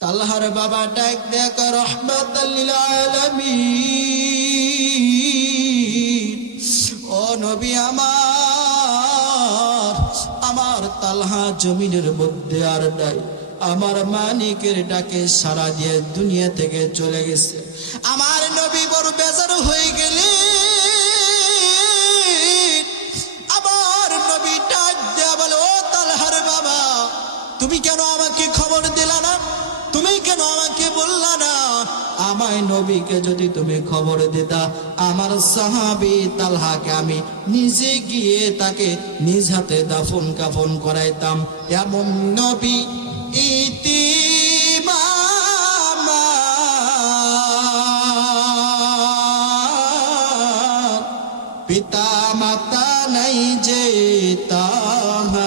তালহার বাবা ডাক দেখ রহমাতাল লিল আলামিন, ও নবী আমার তালহা জমিনের মধ্যে আর নাই। আমার মালিকের ডাকে সাড়া দিয়ে দুনিয়া থেকে চলে গেছে। আমার নবী বড় বেজার হয়ে গেলেন। আমার নবী ডাক দেয়া বলে, ও তালহার বাবা, তুমি কেন আমাকে খবর দিলা না? তুমি কেন আমাকে বললা না? আমায় নবীকে যদি তুমি খবর দিতা, আমার সাহাবী তালহাকে আমি নিজে গিয়ে তাকে নিজ হাতে দাফন কাফন করাইতাম। এমন নবী ইতিম আমার, পিতা মাতা নাই যে তাহার।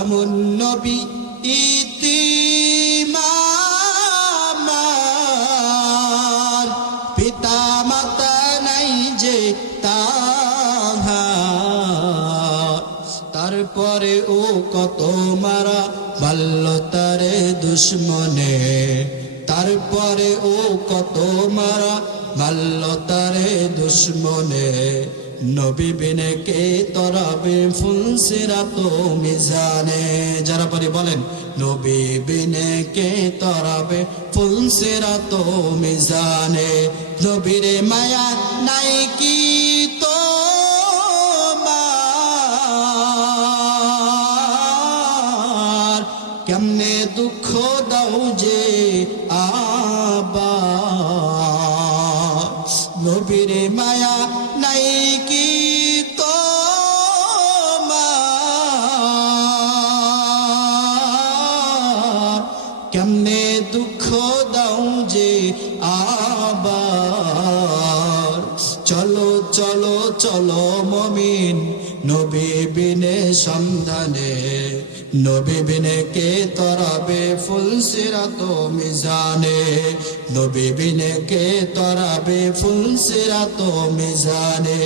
এমন নবী ইতিম আমার, পিতা মাতা নাই যে তাহার। তারপরে ও কত মারা মারল তারে দুশ্মনে, তারপরে ও কত মারা মারল তারে দুশ্মনে। নবী বিনে কে তরাবে ফুলসিরাত মিজানে। যারা পারি বলেন, নবী বিনে কে তরাবে ফুলসিরাত মিজানে। নবীর মায়া নাই কি তোমার, কেমনে দুঃখ দাও যে আবার। নবীর মায়া নাই কি তোমার, কেমনে দুঃখ দাও যে আবার। চলো চলো চলো মুমিন নবী বিনে সন্ধানে, নবী বিনে কে তরাবে ফুলসিরাত মিজানে। নবী বিনে কে তরাবে ফুলসিরাত মিজানে।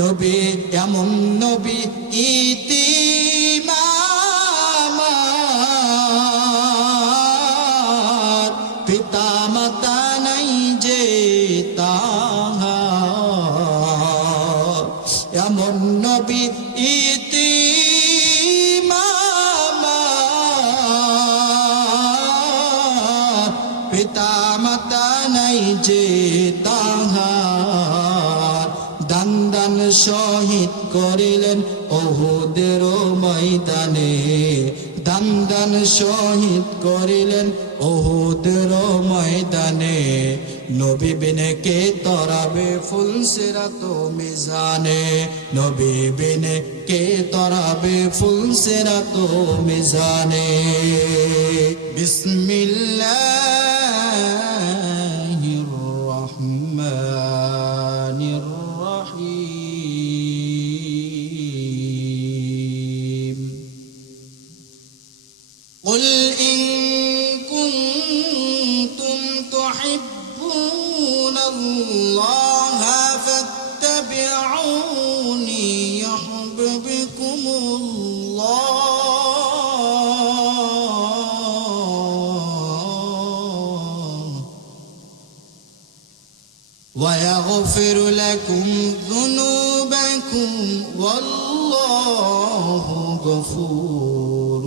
নবী এমন নবী ইতিম আমার, পিতা মাতা নাই যে তাহার। এমন নবী ইতিম আমার, পিতা মাতা নাই যে তাহার। দান দান শহীদ করিলেন উহুদের ময়দানে, দান দান শহীদ করিলেন উহুদের ময়দানে। নবী বিনে কে তরাবে ফুলসিরাত মিজানে, নবী বিনে কে তরাবে ফুলসিরাত মিজানে। বিসমিল্লাহির রহমানির রহিম। قل إن كنتم تحبون الله فاتبعوني يحببكم الله ويغفر لكم ذنوبكم والله غفور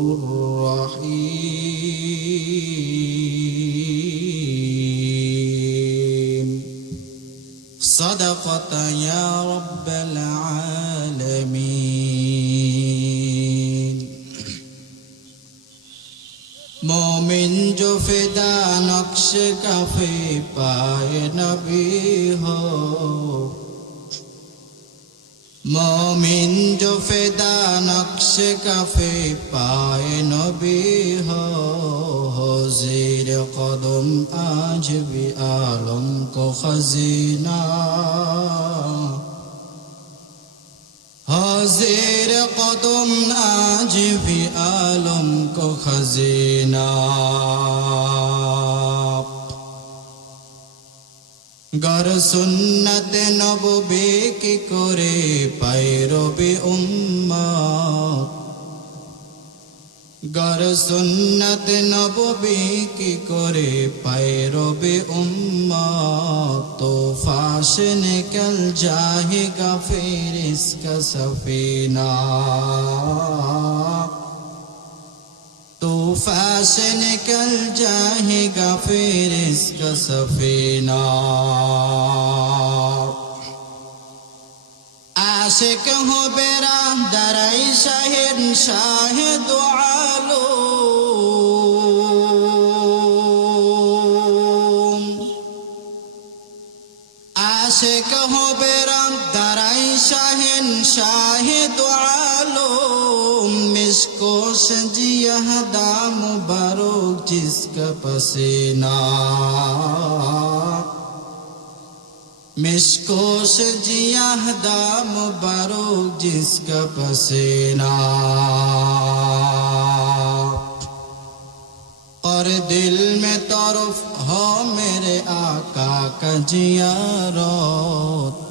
رحيم. صدقت يا رب العالمين. मोमिन जो फिदा नक्श काफे पाए नबी हो, मोमिन जो फिदा नक्श काफे पाए नबी हो। ज़ेर कदम आज भी आलम को खजीना, हाज़िर कदम आज भी आलम को खजीना। गर सुन्नत नबवी की करे पैरवी उम्मत, गर सुन्नत नबवी की करे पैरवे उम्मत तो फाश निकल जाएगा फिर इसका सफीना तूफान से निकल जाएगा फिर इसका सफीना आशिक हो बेरा दराई शाहिद शाहिद आलूम आशिक हो बेरा दराई शाहिद शाहिद आलूम मिसको सजिया दाम मुबारक जिसका पसीना मिसको सजिया दाम मुबारक जिसका पसीना और दिल में तरफ हो मेरे आका का जियारत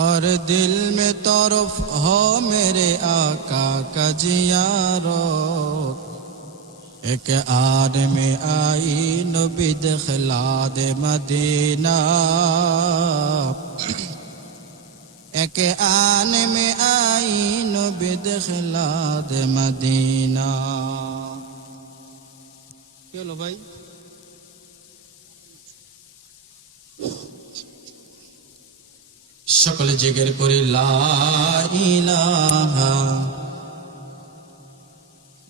और दिल में तरफ हो मेरे आका का जियारत एक आदमी आई नबी दिखलाद मदीना एक आदमी आई नबी दिखलाद मदीना क्या लो भाई সকলে জিকির করি লা ইলাহা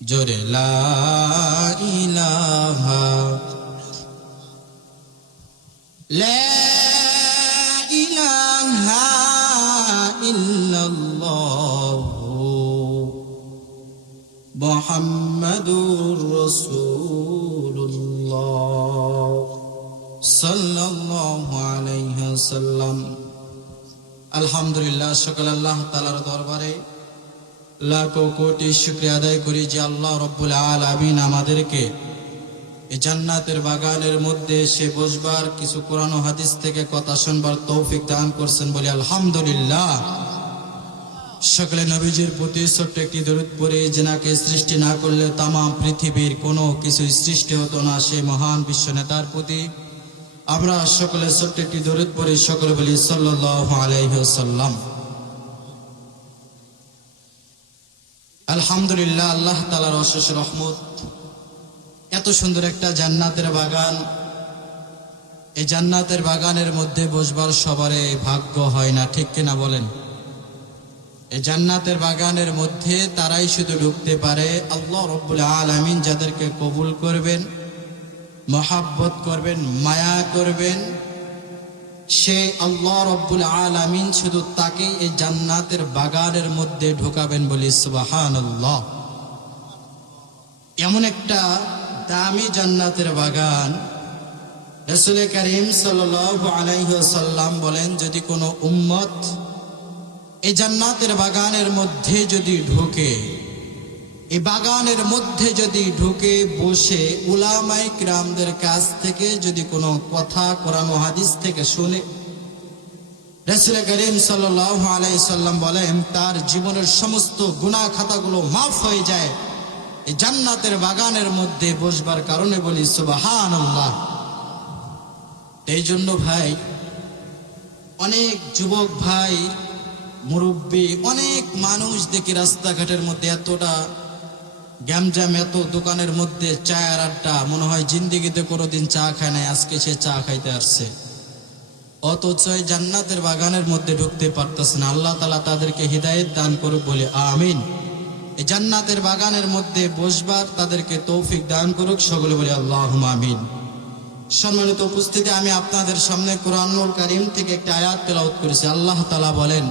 জোরে লা ইলাহা লা ইলাহা ইল্লাল্লাহ মুহাম্মাদুর রাসূলুল্লাহ সাল্লাল্লাহু আলাইহি ওয়াসাল্লাম আলহামদুলিল্লাহ সকল আল্লাহ তাআলার দরবারে লাখো কোটি শুকরিয়া আদায় করি যে আল্লাহ রাব্বুল আলামিন আমাদেরকে এই জান্নাতের বাগানের মধ্যে এসে বসবার কিছু কোরআন ও হাদিস থেকে কথা শুনবার তৌফিক দান করেছেন বলি আলহামদুলিল্লাহ সকলে নবীজির প্রতি ছোট্ট একটি দরুদ পড়ে যিনাকে সৃষ্টি না করলে তাম পৃথিবীর কোনো কিছু সৃষ্টি হতো না সেই মহান বিশ্ব নেতার প্রতি আমরা সকলে ছোট্ট একটি দরুদ পড়ে সকলে বলি সাল্লাল্লাহু আলাইহি ওয়াসাল্লাম আলহামদুলিল্লাহ আল্লাহ তাআলার অশেষ রহমত এত সুন্দর একটা জান্নাতের বাগান এই জান্নাতের বাগানের মধ্যে বসবার সবারই ভাগ্য হয় না ঠিক কিনা বলেন এই জান্নাতের বাগানের মধ্যে তারাই শুধু ঢুকতে পারে আল্লাহ রাব্বুল আলামিন যাদেরকে কবুল করবেন মহব্বত করবেন মায়া করবেন সে আল্লাহ রাব্বুল আলামিন শুধু তাকেই এই জান্নাতের বাগানের মধ্যে ঢোকাবেন বলি সুবহানাল্লাহ এমন একটা দামি জান্নাতের বাগান রাসূল করিম সাল্লাল্লাহু আলাইহি ওয়াসাল্লাম বলেন যদি কোনো উম্মত এই জান্নাতের বাগানের মধ্যে যদি ঢোকে এই বাগানের মধ্যে যদি ঢুকে বসে উলামায়ে কিরামদের কাছ থেকে যদি কোনো কথা কোরআন ও হাদিস থেকে শুনে রাসূল করিম সাল্লাল্লাহু আলাইহি সাল্লাম বলেন তার জীবনের সমস্ত গুনাহ খাতাগুলো মাফ হয়ে যায় এই জান্নাতের বাগানের মধ্যে বসবার কারণে বলি সুবহানাল্লাহ এই জন্য ভাই অনেক যুবক ভাই মুরব্বি অনেক মানুষ দেখি রাস্তাঘাটের মধ্যে এতটা গ্যামজাম এত দোকানের মধ্যে চায়ের আড্ডা মনে হয় জিন্দেগিতে কোনোদিন চা খায় নাই আজকে সে চা খাইতে আসছে অথচ এই জান্নাতের বাগানের মধ্যে ঢুকতে পারতেছে না আল্লাহ তাআলা তাদেরকে হিদায়াত দান করুক বলে আমিন এই জান্নাতের বাগানের মধ্যে বসবার তাদেরকে তৌফিক দান করুক সকলে বলে আল্লাহুম্মা আমিন সম্মানিত উপস্থিতি আমি আপনাদের সামনে কোরআনুল কারীম থেকে একটা আয়াত তেলাওয়াত করেছি আল্লাহ তাআলা বলেন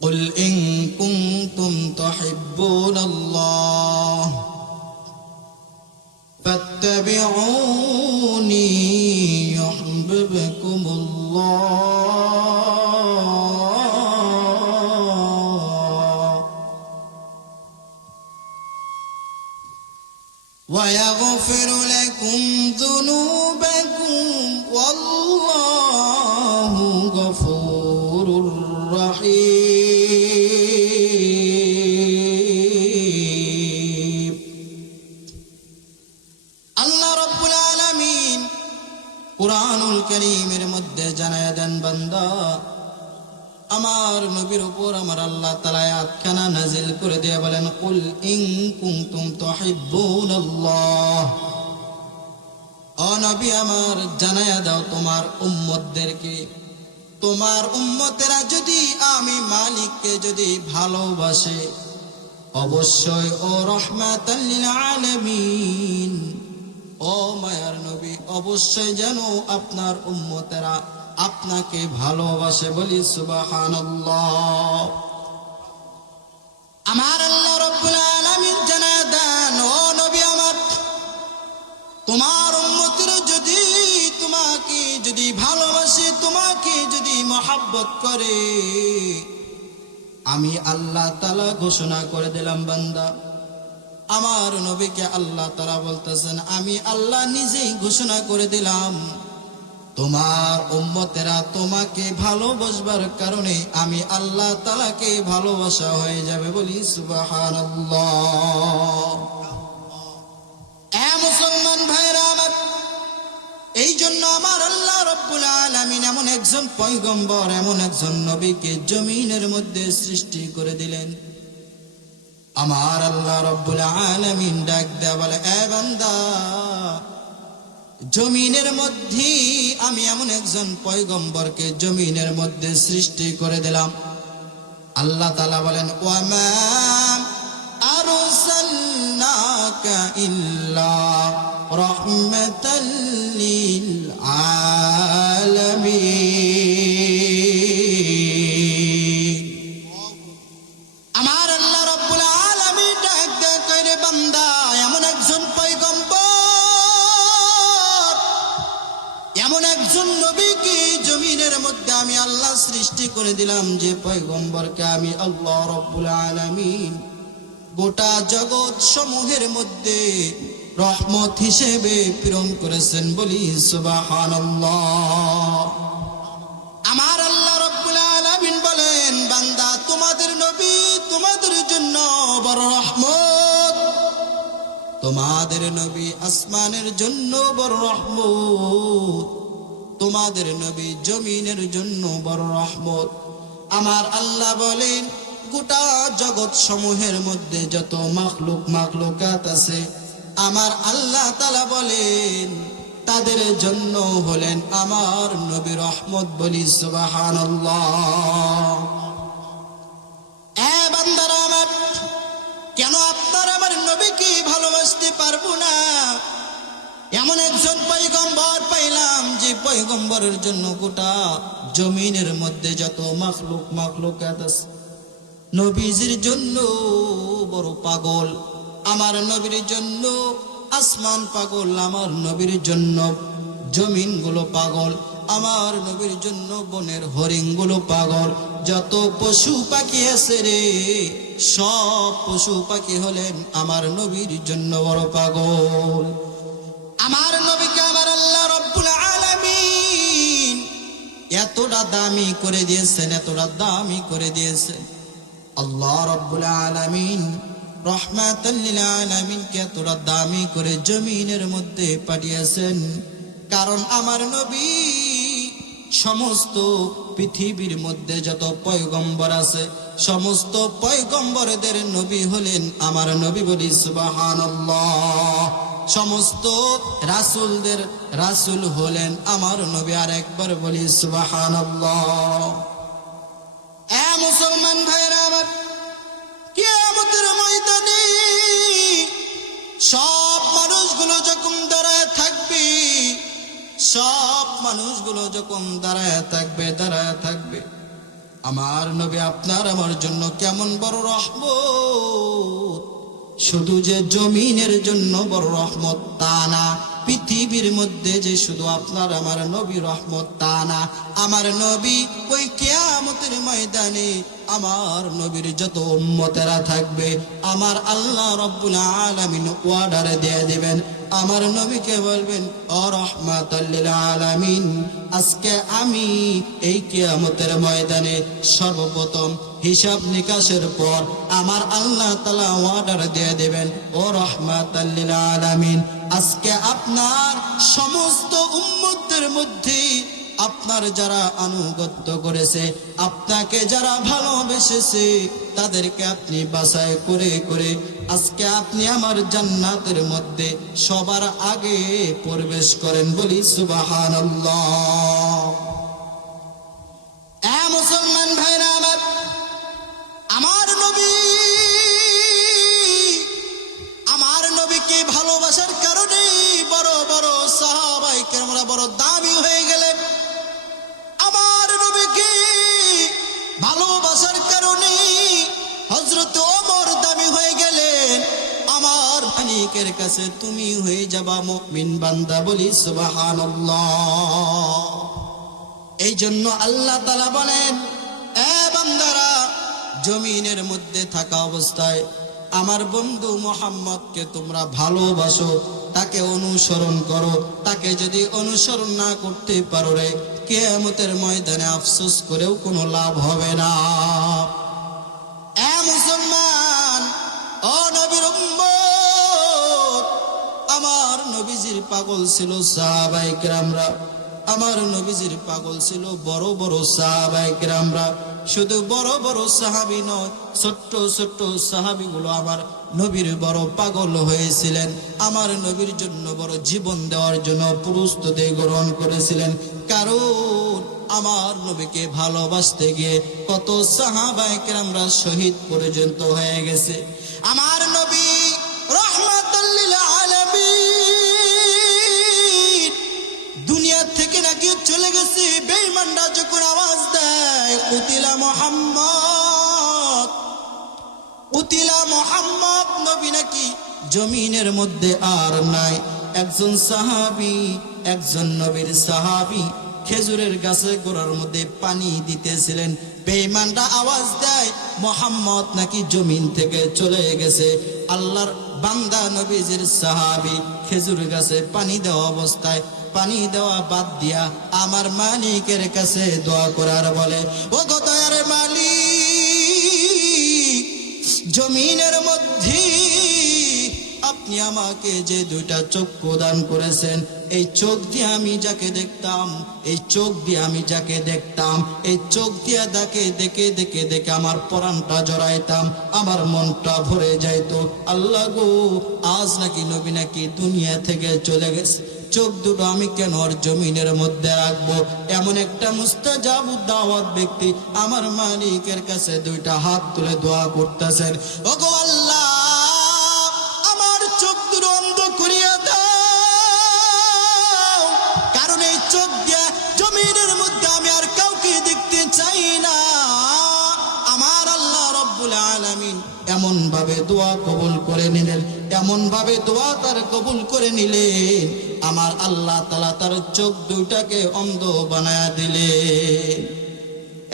قل إن كنتم تحبون الله فاتبعوني يحببكم الله ويغفر لكم ذنوبكم والله রহিম। আল্লাহ রাব্বুল আলামিন কুরআনুল কারীমের মধ্যে জানায়া দেন, বান্দা আমার নবীর উপর আমার আল্লাহ তাআলা আয়াতখানা নাজিল করে দিয়ে বলেন, কুল ইন কুনতুম তুহিব্বুনাল্লাহ, ও নবী আমার জানায়া দাও তোমার উম্মতদেরকে, তোমার উম্মতেরা যদি আমি মালিককে যদি ভালোবাসে, অবশ্যই ও রাহমাতাল লিল আলামিন, ও মায়ার নবী অবশ্যই যেন আপনার উম্মতেরা আপনাকে ভালোবাসে। বলি সুবহানাল্লাহ। আমার আল্লাহ রাব্বুল আলামিন জানায় দেন, ও নবী আমার তোমার উম্মতেরা যদি তোমাকে যদি ভালোবাসে, তোমাকে যদি মহব্বত করে, আমি আল্লাহ তাআলা ঘোষণা করে দিলাম, বান্দা আমার নবীকে আল্লাহ তাআলা বলতেছেন, আমি আল্লাহ নিজেই ঘোষণা করে দিলাম তোমার উম্মতেরা তোমাকে ভালোবাসবার কারণে আমি আল্লাহ তাআলাকে ভালোবাসা হয়ে যাবে। বলি সুবহানাল্লাহ। এ মুসলমান ভাইরা আমার, এই জন্য আমার আল্লাহ রাব্বুল আলামিন এমন একজন পয়গম্বর, এমন একজন নবীকে জমিনের মধ্যে সৃষ্টি করে দিলেন। আমার আল্লাহ রাব্বুল আলামিন ডাক দেয়া বলে, এ বান্দা জমিনের মধ্যে আমি এমন একজন পয়গম্বরকে জমিনের মধ্যে সৃষ্টি করে দিলাম। আল্লাহ তাআলা বলেন, ওয়ামা আরসালনাকা ইল্লা রাহমাতাল লিল আলামিন। আমার আল্লাহ রাব্বুল আলামিন ডাক দেয়া কইরে, বান্দা এমন একজন পয়গম্বর, এমন একজন নবীকে জমিনের মধ্যে আমি আল্লাহ সৃষ্টি করে দিলাম, যে পয়গম্বরকে আমি আল্লাহ রাব্বুল আলামিন গোটা জগৎ সমূহের মধ্যে রহমত হিসেবে প্রেরণ করেছেন। বলি সুবহানাল্লাহ। আমার আল্লাহ রাব্বুল আলামিন বলেন, বান্দা তোমাদের নবী তোমাদের জন্য বড় রহমত, তোমাদের নবী আসমানের জন্য বড় রহমত, তোমাদের নবী জমিনের জন্য বড় রহমত। আমার আল্লাহ বলেন, গোটা জগৎ সমূহের মধ্যে যত মাখলুকাত আছে, আমার আল্লাহ তাআলা বলেন তাদের জন্য হলেন আমার নবী রহমত। বলি সুবহানাল্লাহ। এ বান্দারা আমার, কেন আপনার আমার নবীকে ভালোবাসতে পারবো না? এমন একজন পয়গম্বর পাইলাম, যে পয়গম্বরের জন্য গোটা জমিনের মধ্যে যত মাখলুকাত আছে, নবীজির জন্য বড় পাগল, আমার নবীর জন্য আসমান পাগল, আমার নবীর জন্য জমিন গুলো পাগল, আমার নবীর জন্য বনের হরিণ গুলো পাগল, যত পশু পাখি আছে রে, সব পশু পাখি হলেন আমার নবীর জন্য বড় পাগল। আমার নবীকে আমার আল্লাহ রাব্বুল আলামিন এতটা দামি করে দিয়েছেন, এতটা দামি করে দিয়েছেন। আল্লাহ রাব্বুল আলামিন রহমাতাল লিল আলামিনকে এতটা দামি করে জমিনের মধ্যে পাঠিয়েছেন, কারণ আমার নবী সমস্ত পৃথিবীর মধ্যে যত পয়গম্বর আছে, সমস্ত পয়গম্বরদের নবী হলেন আমার নবী। বলি সুবহানাল্লাহ। সমস্ত রাসূলদের রাসূল হলেন আমার নবী। আর একবার বলি সুবহানাল্লাহ। এ মুসলমান ভাইরা আমার, কিয়ামতের ময়দানে সব মানুষগুলো যখন দাঁড়ায় থাকবে, সব মানুষগুলো যখন দাঁড়ায় থাকবে, আমার নবী আপনার আমার জন্য কেমন বড় রহমত। শুধু যে জমিনের জন্য বড় রহমত তা না, পৃথিবীর মধ্যে যে শুধু আপনার আমার নবী রহমত তা না, আমার নবী ওই কিয়ামতের ময়দানে আমার নবীর যত উম্মতেরা থাকবে, আমার আল্লাহ রাব্বুল আলামিন অর্ডার দিয়ে দিবেন, আমার নবীকে বলবেন ও রাহমাতাল লিল আলামিন, আজকে আমি এই কিয়ামতের ময়দানে সর্বপ্রথম হিসাব নিকাশের পর আমার আল্লাহ তাআলা অর্ডার দিয়ে দেবেন ও রাহমাতাল লিল আলামিন, আজকে আপনার সমস্ত উম্মতের মধ্যে আপনার যারা আনুগত্য করেছে, আপনাকে যারা ভালোবেসেছে, তাদেরকে আপনি বাছাই করে করে আজকে আপনি আমার জান্নাতের মধ্যে সবার আগে প্রবেশ করেন। বলি সুবহানাল্লাহ। এ মুসলমান ভাইরা আমার, আমার নবীকে ভালোবাসার কারণে বড় বড় সাহাবায়ে কেরামরা বড় দামি হয়ে গেলেন। আমার নবীকে ভালোবাসার কারণে হযরত ওমর দামি হয়ে গেলেন। আমার মালিকের কাছে তুমি হয়ে যাবা মুমিন বান্দা। বলি সুবহানাল্লাহ। এই জন্য আল্লাহ তাআলা বলেন, এ বান্দারা, জমিনের মধ্যে থাকা অবস্থায় আমার বন্ধু মুহাম্মদকে তোমরা ভালোবাসো, তাকে অনুসরণ করো। তাকে যদি অনুসরণ না করতে পারো রে, কিয়ামতের ময়দানে আফসোস করেও কোনো লাভ হবে না। এ মুসলমান, ও নবীর উম্মত, আমার নবীজির পাগল ছিল সাহাবায়ে কেরামরা। আমার নবীজির পাগল ছিল বড় বড় সাহাবায়ে কেরামরা। শুধু বড় বড় সাহাবী নয়, ছোট্ট ছোট্ট সাহাবীগুলো আমার নবীর বড় পাগল হয়েছিলেন। আমার নবীর জন্য বড় জীবন দেওয়ার জন্য প্রস্তুতি গ্রহণ করেছিলেন। কারণ আমার নবীকে ভালোবাসতে গিয়ে কত সাহাবায়ে কেরামরা শহীদ পর্যন্ত হয়ে গেছে। আমার নবী রাহমাতুল লিল আলামিন দুনিয়া থেকে নাকি চলে গেছে। বেঈমানরা যখন আওয়াজ দেয় কুতিলা মুহাম্মদ, কুতিলা মুহাম্মদ, নবী নাকি জমিনের মধ্যে আর নাই। একজন সাহাবী, একজন নবীর সাহাবী খেজুরের গাছে গোড়ার মধ্যে পানি দিতেছিলেন। বেঈমানরা আওয়াজ দেয় মুহাম্মদ নাকি জমিন থেকে চলে গেছে। আল্লাহর বান্দা নবীজির সাহাবী খেজুর গাছে পানি দেওয়া অবস্থায় পানি দেওয়া বাদ দিয়া আমার মালিকের কাছে দোয়া করার বলে, ও গো দয়ার মালিক, জমিনের মধ্যে আপনি আমাকে যে দুইটা চক্ষু দান করেছেন, এই চোখ দিয়ে আমি যাকে দেখতাম, এই চোখ দিয়ে আমি যাকে দেখতাম, এই চোখ দিয়ে দেখে দেখে দেখে দেখে আমার পরাণটা জড়াইতাম, আমার মনটা ভরে যাইতো। আল্লাহ গো, আজ নাকি নবী নাকি দুনিয়া থেকে চলে গেছে, চোখ দুটো আমি কেন ওর জমিনের মধ্যে রাখবো? এমন একটা মুস্তাজাব দাওয়াত ব্যক্তি আমার মালিকের কাছে দুইটা হাত তুলে দোয়া করতেছেন, ও গো আল্লাহ, আমার চোখ দুটো অন্ধ করিয়া দাও, কারণ এই চোখ দিয়া জমিনের মধ্যে আমি আর কাউকে দেখতে চাই না। আমার আল্লাহ রব্বুল আলামিন এমন ভাবে দোয়া কবুল করে নিলেন, এমন ভাবে দোয়া তার কবুল করে নিলেন, আমার আল্লাহ তাআলা তার চোখ দুইটাকে অন্ধ বানায়া দিলেন।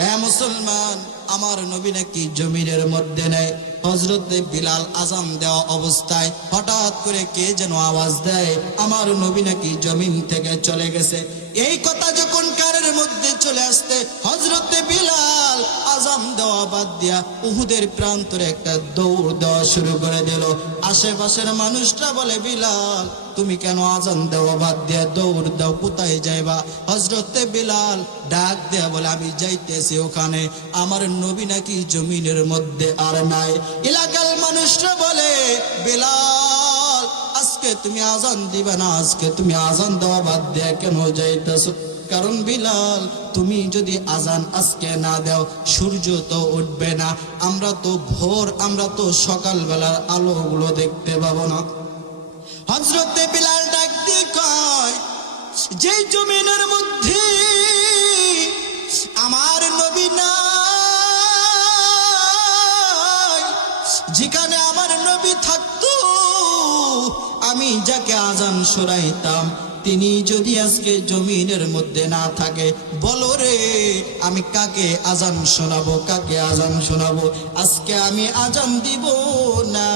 এ মুসলমান, আমার নবী নাকি জমিনের মধ্যে নেই। হযরতে বিলাল আযান দেওয়া অবস্থায় হঠাৎ করে কে যেন আওয়াজ দেয়, আমার নবী নাকি জমিন থেকে চলে গেছে। এই কথা যখন কানের মধ্যে চলে আসতে হযরতে বিলাল আযান দেওয়া বাদ দিয়া উহুদের প্রান্তরে একটা দৌড় দেওয়া শুরু করে দিল। আশেপাশের মানুষরা বলে, বিলাল তুমি কেন আযান দেওয়া বাদ দিয়া দৌড় দাও, কোথায় যাইবা? হযরতে বিলাল ডাক দেয়া বলে, আমি যাইতেছি ওখানে, আমার নবী নাকি জমিনের মধ্যে আর নাই। এলাকার মানুষরা বলে, বিলাল আজকে তুমি আযান দিবে না, আজকে তুমি আযান দেওয়া বাদ দিয়া কেন যাইতেছো? কারণ বিলাল, তুমি যদি আযান আজকে না দাও সূর্য তো উঠবে না, আমরা তো ভোর, আমরা তো সকালবেলার আলোগুলো দেখতে পাবো না। হযরতে বিলাল ডাক দিয়ে কয়, যে জমিনের মধ্যে আমার নবী নাই, যেখানে আমার নবী থাকতো, আমি যাকে আযান শোনাইতাম, তিনি যদি আজকে জমিনের মধ্যে না থাকে, বলো রে আমি কাকে আজান শোনাবো, কাকে আজান শোনাবো? আজকে আমি আজান দিব না,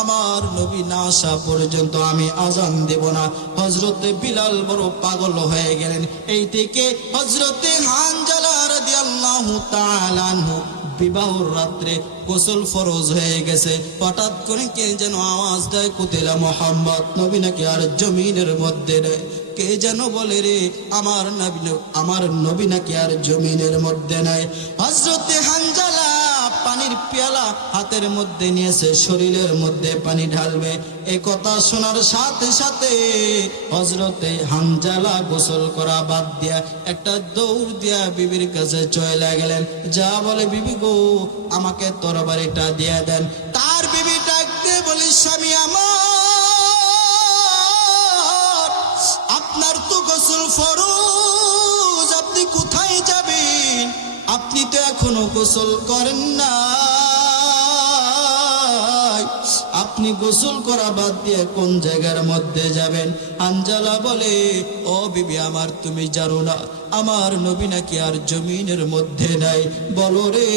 আমার নবী না আসা পর্যন্ত আমি আজান দেব না। হযরতে বিলাল বড় পাগল হয়ে গেলেন। এই থেকে হযরতে হানজালা রাদিয়াল্লাহু তাআলা আনহু বিবাহর রাত্রে গোসল ফরজ হয়ে গেছে। হঠাৎ করে কে যেন আওয়াজ দেয়, কুতিলা মুহাম্মদ, নবী নাকি আর জমিনের মধ্যে নেই। কে যেন বলে রে আমার নবী নাকি আর জমিনের মধ্যে নাই। হযরতে হানজালা পানির পেয়ালা হাতের মধ্যে নিয়েছে, শরীরের মধ্যে পানি ঢালবে। এই কথা শোনার সাথে সাথে হযরতে হানজালা গোসল করা বাদ দিয়া একটা দৌড় দিয়া বিবির কাছে চলে গেলেন। যা বলে, বিবি গো আমাকে তরবারিটা দিয়ে দেন। তার বিবি ডাক দিয়ে বলে, স্বামী আমার, আপনার তো গোসল ফরজ, আপনি কোথায় যাবেন? আপনি তো এখনো গোসল করেন না, আপনি গোসল করা বাদ দিয়ে কোন জায়গার মধ্যে যাবেন? হানজালা বলে, ও বিবি আমার, তুমি জানো না আমার নবী নাকি আর জমিনের মধ্যে নাই? বলো রে,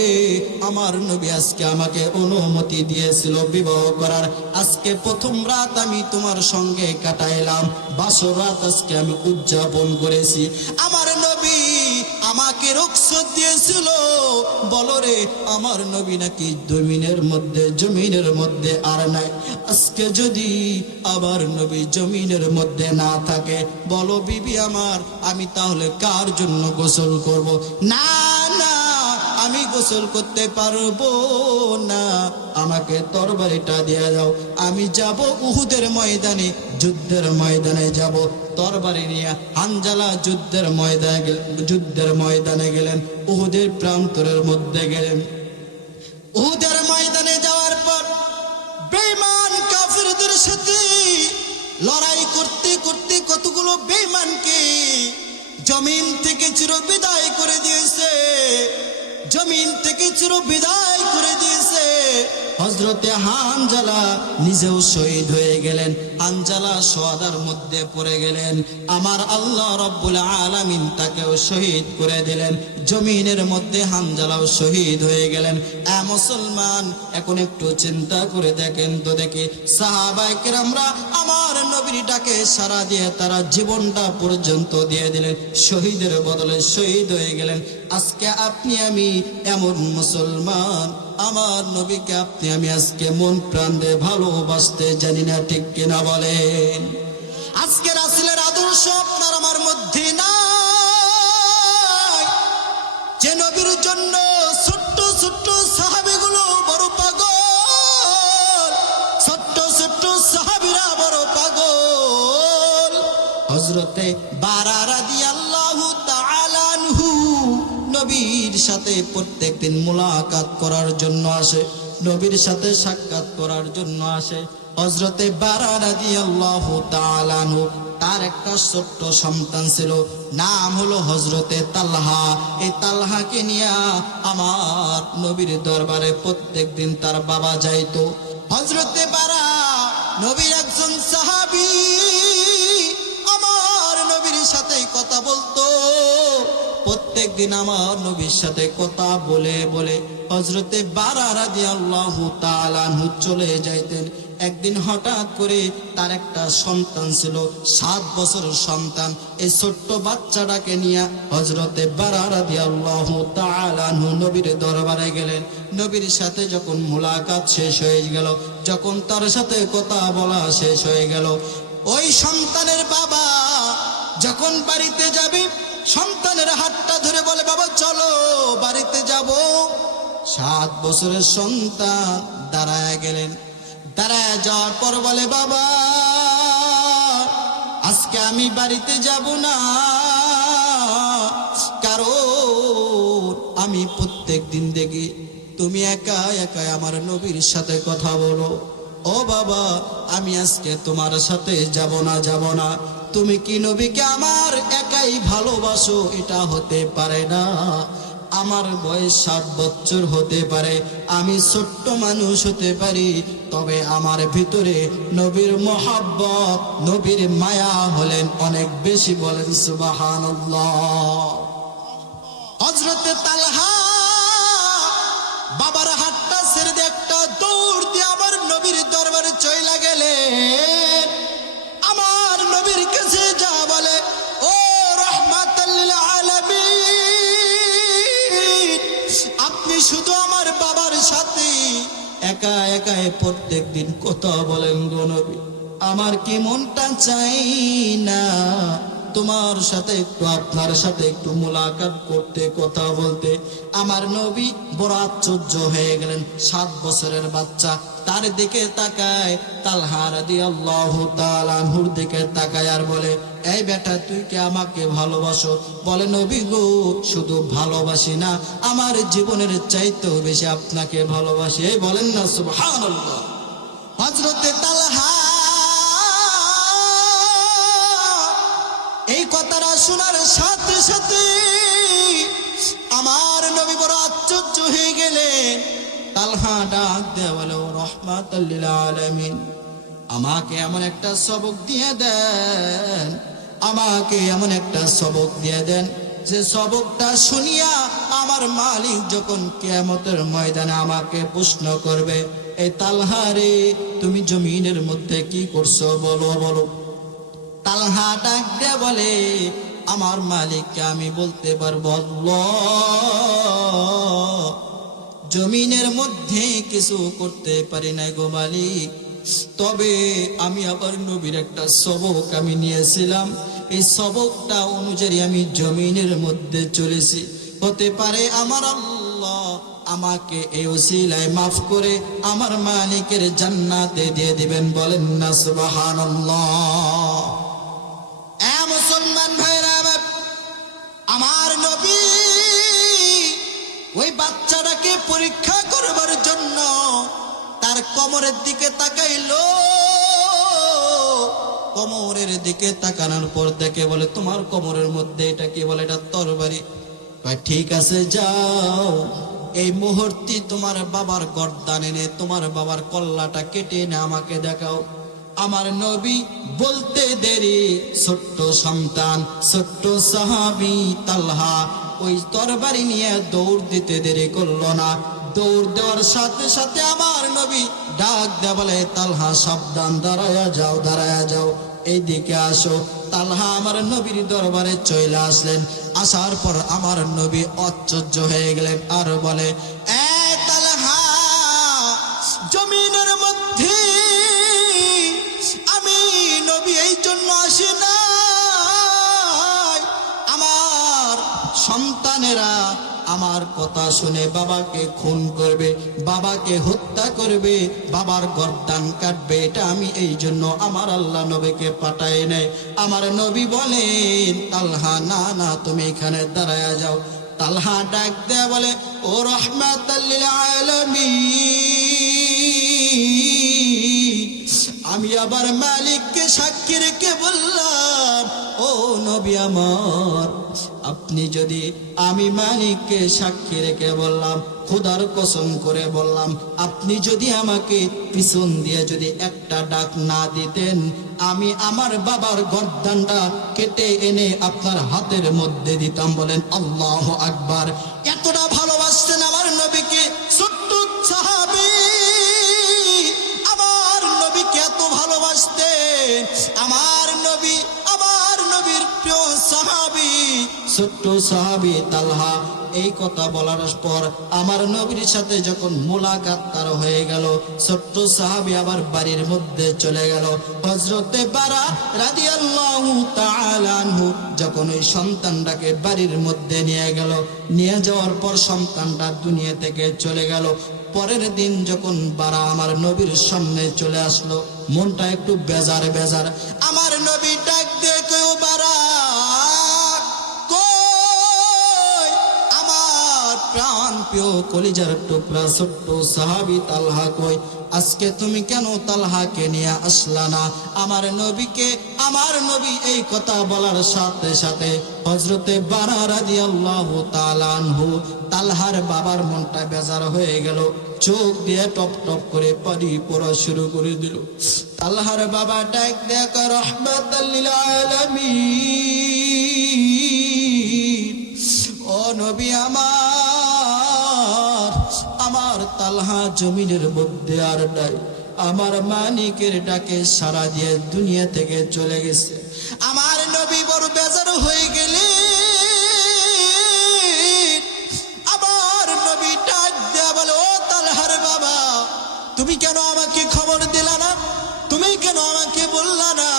আমার নবী আজকে আমাকে অনুমতি দিয়েছিল বিবাহ করার। আজকে প্রথম রাত আমি তোমার সঙ্গে কাটাইলাম, বাসর রাত আজকে আমি উদযাপন করেছি। আমার নবী আমাকে রুখসত দিয়েছিল। বলো রে, আমার নবী নাকি জমিনের মধ্যে আর নাই। আজকে যদি আমার নবী জমিনের মধ্যে না থাকে, বলো বিবি আমার, আমি তাহলে কার জন্য গোসল করব? না না, আমি গোসল করতে পারবো না, আমাকে তরবারিটা দিয়ে দাও। আমি যাব উহুদের ময়দানে, যুদ্ধের ময়দানে যাব। তরবারি নিয়ে হানজালা যুদ্ধের ময়দানে গেলেন, উহুদের প্রান্তরের মধ্যে গেলেন। উহুদের ময়দানে যাওয়ার পর বেঈমান কাফিরদের সাথে লড়াই করতে করতে কতগুলো বেঈমানকে জমিন থেকে চিরবিদায় করে দিয়েছে, জমিন থেকে চিরবিদায় করে দিয়েছে। হযরতে হানজালা নিজেও শহীদ হয়ে গেলেন। হানজালা শহাদার মধ্যে পড়ে গেলেন। আমার আল্লাহ রাব্বুল আলামিন তাকেও শহীদ করে দিলেন। জমিনের মধ্যে হানজালাও শহীদ হয়ে গেলেন। মুসলমান, এখন একটু চিন্তা করে দেখেন তো দেখি, সাহাবায়ে কেরামরা আমার নবীর ডাকে সাড়া দিয়ে তারা জীবনটা পর্যন্ত দিয়ে দিলেন, শহীদের বদলে শহীদ হয়ে গেলেন। আজকে আপনি আমি এমন মুসলমান, আমার নবীকে আপনি আমি আজকে মন প্রাণ দিয়ে ভালোবাসতে জানি না, ঠিক কিনা বলেন? আজকে রাসূলের আদর্শ আপনার আমার মধ্যে নাই। যে নবীর জন্য ছোট্ট ছোট্ট সাহাবীগুলো বড় পাগল, ছোট্ট ছোট্ট সাহাবীরা বড় পাগল। হযরতে বারা রাদিয়াল্লাহু তাআলা আনহু নবীর সাথে প্রত্যেকদিন মুলাকাত করার জন্য আসে, নবীর সাথে সাক্ষাৎ করার জন্য আসে। হযরতে বারা রাদিয়াল্লাহু তাআলা আনহু, তার একটা ছোট্ট সন্তান ছিল, নাম হলো হযরতে তালহা। এই তালহাকে নিয়ে আমার নবীর দরবারে প্রত্যেকদিন তার বাবা যাইতো। হযরতে বারা নবীর একজন সাহাবী, আমার নবীর সাথে কথা বলতো। প্রত্যেকদিন আমার নবীর সাথে কথা বলে বলে হযরতে বারা রাদিয়াল্লাহু তাআলা আনহু চলে যাইতেন। একদিন হঠাৎ করে তার একটা সন্তান ছিল, 7 বছরের সন্তান। এই ছোট্ট বাচ্চাটাকে নিয়ে হযরতে বারা রাদিয়াল্লাহু তাআলা আনহু নবীর দরবারে গেলেন। নবীর সাথে যখন মুলাকাত শেষ হয়ে গেল, যখন তার সাথে কথা বলা শেষ হয়ে গেল, ওই সন্তানের বাবা যখন বাড়িতে যাবে, সন্তানের হাতটা ধরে বলে, বাবা চলো বাড়িতে যাব। 7 বছরের সন্তান দাঁড়ায় গেলেন। দাঁড়ায় যাওয়ার পর বলে, বাবা আজকে আমি বাড়িতে যাব না, কারণ আমি প্রত্যেক দিন দেখি তুমি একা একা আমার নবীর সাথে কথা বলো। ও বাবা, আমি আজকে তোমার সাথে যাব না। তুমি কি নবীকে আমার একাই ভালোবাসো? এটা হতে পারে না। আমার বয়স 7 বছর হতে পারে, আমি ছোট্ট মানুষ হতে পারি, তবে আমার ভিতরে নবীর মহব্বত, নবীর মায়া হলেন অনেক বেশি। বলেন সুবহানাল্লাহ। হযরতে তালহা বাবার হাতটা ছেড়ে দিয়ে একটা দৌড় দিয়ে আমার নবীর দরবারে চইলা গেলেন। আমার নবীর কাছে যা বলে, ও রাহমাতাল লিল আলামিন, আপনি শুধু আমার বাবার সাথে একা একা প্রত্যেক দিন কথা বলেন গো নবী, আমার কি মনটা চাই না তোমার সাথে একটু, আপনার সাথে একটু মুলাকাত করতে, কথা বলতে। আমার নবী বড় আশ্চর্য হয়ে গেলেন। 7 বছরের বাচ্চা তার দিকে তাকায়, তালহা রাদিয়াল্লাহু তাআলা আনহুর দিকে তাকায় আর বলে, এই বেটা তুই কি আমাকে ভালোবাসো? বলে, নবী গো, শুধু ভালোবাসি না, আমার জীবনের চাইতেও বেশি আপনাকে ভালোবাসি। এই বলেন না সুবহানাল্লাহ। হযরতে তালহা এই কথাটা শোনার সাথে সাথে আমার নবী বড় আশ্চর্য হয়ে গেলেন। তালহা ডাক দিয়ে বলে, ও রাহমাতাল লিল আলামিন, আমাকে এমন একটা সবক দিয়ে দেন, আমাকে এমন একটা সবক দিয়ে দেন যে সবকটা শুনিয়া আমার মালিক যখন কিয়ামতের ময়দানে আমাকে প্রশ্ন করবে, এই তালহা রে, তুমি জমিনের মধ্যে কি করছো বলো বলো। তালহা ডাক দিয়ে বলে, আমার মালিককে আমি বলতে পারবো, আল্লাহ, জমিনের মধ্যে কিছু করতে পারি নাই গো মালিক, তবে আমি আবার নবীর একটা সবক আমি নিয়েছিলাম, এই সবকটা অনুযায়ী আমি জমিনের মধ্যে চলেছি। হতে পারে আমার আল্লাহ আমাকে এই ওসিলায় মাফ করে আমার মালিকের জান্নাতে দিয়ে দিবেন। বলেন না সুবহানাল্লাহ। মুসলমান ভাইরা, আমার নবী ওই বাচ্চাটাকে পরীক্ষা করবার জন্য তার কোমরের দিকে তাকাইলো। কোমরের দিকে তাকানোর পর দেখে বলে, তোমার কোমরের মধ্যে এটা কি? বলে, এটা তরবারি। ঠিক আছে, যাও, এই মুহূর্তে তোমার বাবার গর্দান এনে তোমার বাবার কল্লাটা কেটে এনে আমাকে দেখাও। আমার নবী বলতে দেরি, ছোট্ট সন্তান, ছোট্ট সাহাবী তালহা ওই তরবারি নিয়ে দৌড় দিতে দেরি করলো না। দৌড় দেওয়ার সাথে সাথে আমার নবী ডাক দেয়া বলে, তালহা সাবধান, দাঁড়ায়া যাও, দাঁড়ায়া যাও, এইদিকে আসো। তালহা আমার নবীর দরবারে চলে আসলেন। আসার পর আমার নবী আশ্চর্য হয়ে গেলেন আর বলে, এ তালহা, জমিনের মধ্যে আমি নবী এই জন্য আসি না, আমার সন্তানেরা আমার কথা শুনে বাবাকে খুন করবে, বাবাকে হত্যা করবে, বাবার গর্দান কাটবে, এটা আমি এই জন্য আমার আল্লাহ নবীকে পাঠায় নেয়। আমার নবী বলেন, তালহা, না না, তুমি এখানে দাঁড়ায়া যাও। তালহা ডাক দেয়া বলে, ও রাহমাতাল লিল আলামিন, আমি আবার মালিককে সাক্ষী রেখে বললাম, ও নবী আমার, আপনি যদি, আমি মালিককে সাক্ষী রেখে বললাম, খোদার কসম করে বললাম, আপনি যদি আমাকে পিছন দিয়ে যদি একটা ডাক না দিতেন, আমি আমার বাবার গর্দানটা কেটে এনে আপনার হাতের মধ্যে দিতাম। বলেন আল্লাহু আকবার। এতটা ভালোবাসতেন আমার নবীকে ছোট্ট সাহাবী, আমার নবীকে এত ভালোবাসতেন। আমার নবী, আমার নবীর প্রিয় সাহাবী, ছোট্ট সাহাবী তালহা এই কথা বলার পর আমার নবীর সাথে যখন মুলাকাত তার হয়ে গেল, ছোট্ট সাহাবী আবার বাড়ির মধ্যে চলে গেল। হযরতে বারা রাদিয়াল্লাহু তাআলা আনহু যখন ওই সন্তানটাকে বাড়ির মধ্যে নিয়ে গেল, নিয়ে যাওয়ার পর সন্তানটা দুনিয়া থেকে চলে গেল। পরের দিন যখন বারা আমার নবীর সামনে চলে আসলো, মনটা একটু বেজার বেজার। আমার নবী ডাক দিয়ে কেউ, বারা কই? আমার প্রাণ প্রিয় কলিজার টুকরা ছোট্ট সাহাবী তালহা কই? আজকে তুমি কেন তালহাকে নিয়ে আসলা না? আমার নবীকে, আমার নবী এই কথা বলার সাথে সাথে হযরতে বারা রাদিয়াল্লাহু তাআলা আনহু তালহার বাবার মনটা বেজার হয়ে গেল, চোখ দিয়ে টপ টপ করে পানি পড়া শুরু করে দিল। তালহার বাবা ডাক দেয়া কয়, রহমাতাল লিল আলামিন, ও নবী আমার তালহা জমিনের মধ্যে আর নাই, আমার মালিকের ডাকে সাড়া দিয়ে দুনিয়া থেকে চলে গেছে। আমার নবী বড় বেজার হয়ে গেলেন। আমার নবী ডাক দেয়া বলে, ও তালহার বাবা, তুমি কেন আমাকে খবর দিলা না? তুমি কেন আমাকে বললা না?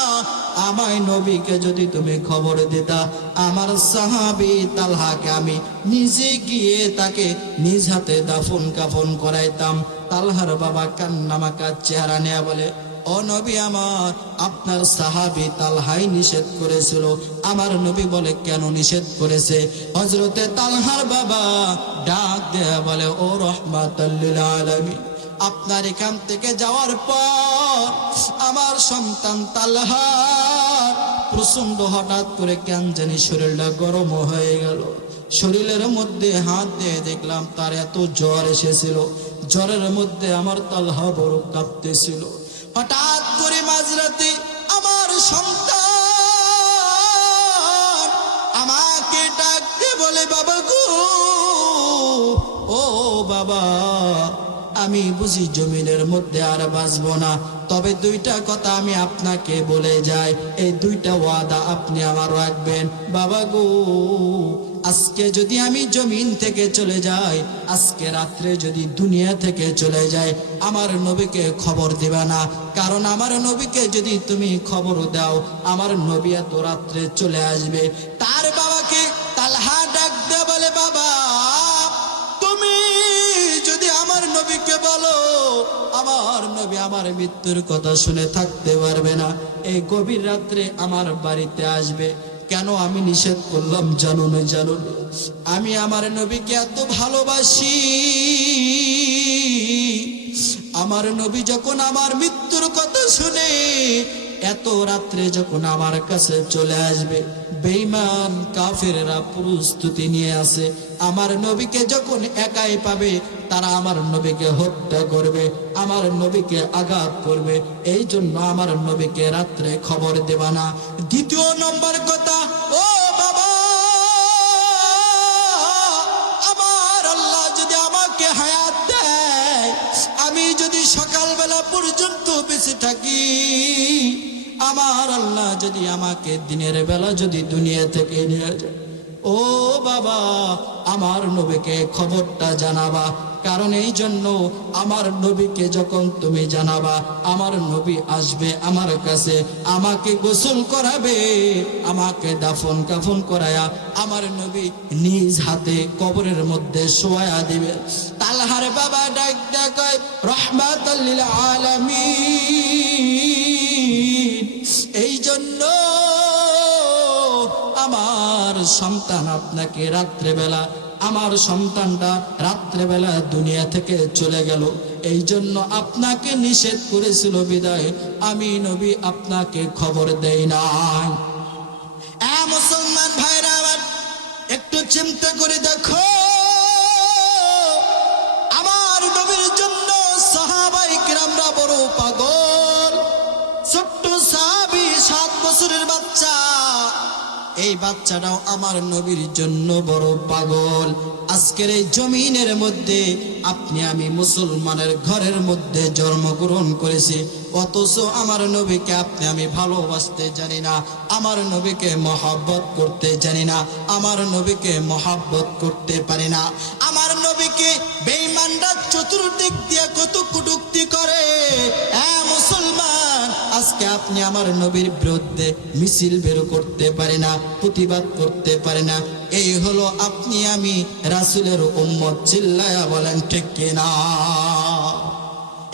আমায় নবীকে যদি তুমি খবর দিতা, আমার সাহাবী তালহাকে আমি নিজে গিয়ে তাকে নিজ হাতে দাফন কাফন করাইতাম। তালহার বাবা কান্নামাকা চেহারা নিয়ে বলে, ও নবী আমার, আপনার সাহাবী তালহাই নিষেধ করেছিল। আমার নবী বলে, কেন নিষেধ করেছে? হযরতে তালহার বাবা ডাক দেয়া বলে, ও রহমাতাল লিল আলামিন, আপনার এখান থেকে যাওয়ার পর আমার সন্তান তালহার প্রচন্ড হঠাৎ করে কেন জানি শরীরটা গরম হয়ে গেল। শরীরের মধ্যে হাত দিয়ে দেখলাম তার এত জ্বর এসেছিল, জ্বরের মধ্যে আমার তালহা বড় কাঁপতেছিল। হঠাৎ করে মাঝরাতে আমার সন্তান আমাকে ডাকতে বলে, বাবা গো, ও বাবা, আমি বুঝি জমিনের মধ্যে আর বাঁচবো না, তবে দুইটা কথা আমি আপনাকে বলে যাই, এই দুইটা ওয়াদা আপনি আমার রাখবেন। বাবা গো, আজকে যদি আমি জমিন থেকে চলে যাই, আজকে রাত্রে যদি দুনিয়া থেকে চলে যাই, আমার নবীকে খবর দিবা না, কারণ আমার নবীকে যদি তুমি খবর দাও, আমার নবী এত রাত্রে চলে আসবে। তার বাবাকে তালহা ডাক দে বলে, বাবা, তুমি যদি আমার নবীকে বলো, আমার নবী আমার মৃত্যুর কথা শুনে থাকতে পারবে না, এই গভীর রাত্রে আমার বাড়িতে আসবে। কেন আমি নিষেধ করলাম জানো না? জানো না, আমি আমার নবীকে এত ভালোবাসি। আমার নবী যখন আমার মৃত্যুর কথা শুনে এত রাত্রে যখন আমার কাছে চলে আসবে, বেঈমান কাফেররা প্রস্তুতি নিয়ে আসে, আমার নবীকে যখন একাই পাবে, তারা আমার নবীকে হত্যা করবে, আমার নবীকে আঘাত করবে। এই জন্য আমার নবীকে রাত্রে খবর দেবা না। দ্বিতীয় নম্বর কথা, ও বাবা, আমার আল্লাহ যদি আমাকে হায়াত দেয়, আমি যদি সকালবেলা পর্যন্ত বেঁচে থাকি, আমার আল্লাহ যদি আমাকে দিনের বেলা যদি দুনিয়া থেকে নিয়ে যায়, ও বাবা, আমার নবীকে খবরটা জানাবা। কারণ এই জন্য আমার নবীকে যখন তুমি জানাবা, আমার নবী আসবে আমার কাছে, আমাকে গোসল করাবে, আমাকে দাফন কাফন করায়া আমার নবী নিজ হাতে কবরের মধ্যে শোয়া দিবে। তালহার বাবা ডাক ডাক রহমাতাল লিল আলামিন, এই জন্য আমার সন্তান আপনাকে রাত্রেবেলা, আমার সন্তানটা রাত্রেবেলা দুনিয়া থেকে চলে গেল, এই জন্য আপনাকে নিষেধ করেছিল বিদায় আমি নবী আপনাকে খবর দেই নাই। মুসলমান ভাইরা আমার, একটু চিন্তা করে দেখো, আমার নবীর জন্য সাহাবায়ে কিরামরা বড় পাগল। ছোট্ট সাহাবী 7 বছরের বাচ্চা, এই বাচ্চাটাও আমার নবীর জন্য বড় পাগল। আজকের এই জমিনের মধ্যে আপনি আমি মুসলমানের ঘরের মধ্যে জন্মগ্রহণ করেছি, অথচ আমার নবীকে আপনি আমি ভালোবাসতে জানি না, আমার নবীকে মহব্বত করতে জানি না, আমার নবীকে মহব্বত করতে পারি না। আমার নবীকে বেঈমানরা চতুর্দিক দিয়ে কত কটূক্তি করে। মুসলমান, আজকে আপনি আমার নবীর বিরুদ্ধে মিছিল বের করতে পারে না, প্রতিবাদ করতে পারে না। এই হলো আপনি আমি রাসূলের উম্মত। চিল্লায়া বলেন ঠিক কিনা?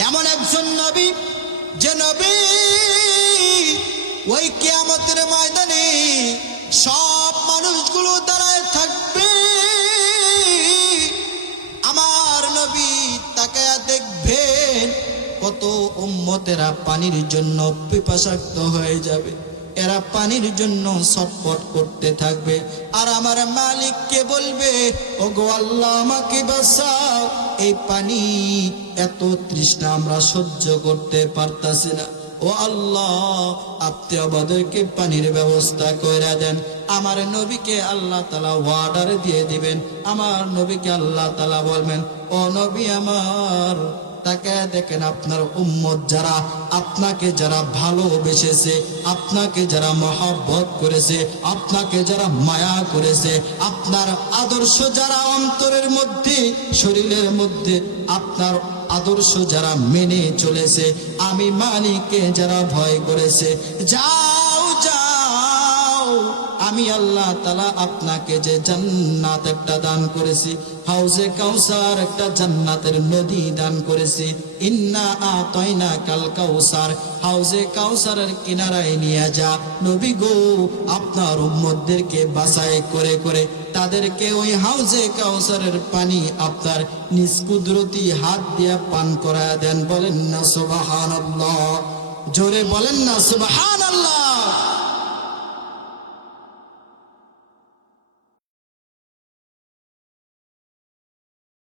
এমন একজন নবী, যে নবী ওই কিয়ামতের ময়দানে সব মানুষগুলো দাঁড়ায় থাকবে, আমার নবী তাকায়া দেখবেন কত উম্মতেরা পানির জন্য পিপাসার্ত হয়ে যাবে। এরা পানির জন্য ছটফট করতে থাকবে আর আমার মালিককে বলবে, ওগো আল্লাহ আমাকে বাঁচাও, এই পানি এত তৃষ্ণা আমরা সহ্য করতে পারতাছি না, ও আল্লাহ আপনি আমাদেরকে পানির ব্যবস্থা করে দেন। আমার নবীকে আল্লাহ তাআলা ওয়ার্ডার দিয়ে দিবেন। আমার নবীকে আল্লাহ তাআলা বলবেন, ও নবী আমার, তাকে দেখেন আপনার উম্মত যারা, আপনাকে যারা ভালোবেসেছে, আপনাকে যারা মহব্বত করেছে, আপনাকে যারা মায়া করেছে, আপনার আদর্শ যারা অন্তরের মধ্যে শরীরের মধ্যে আপনার আদর্শ যারা মেনে চলেছে, আমি মালিককে যারা ভয় করেছে, যাও যাও, আমি আল্লাহ তাআলা আপনাকে যে জান্নাত একটা দান করেছি, হাউজে কাউসার একটা জান্নাতের নদী দান করেছি, ইন্না আতাইনা কাল কাউসার, হাউজে কাউসারের কিনারায় নিয়ে যা নবী গো, আপনার উম্মতদেরকে বাছাই করে করে তাদেরকে ওই হাউজে কাউসারের পানি আপনার নিজ কুদরতি হাত দিয়ে পান করায় দেন। বলেন না সুবহানাল্লাহ, জোরে বলেন না সুবহানাল্লাহ।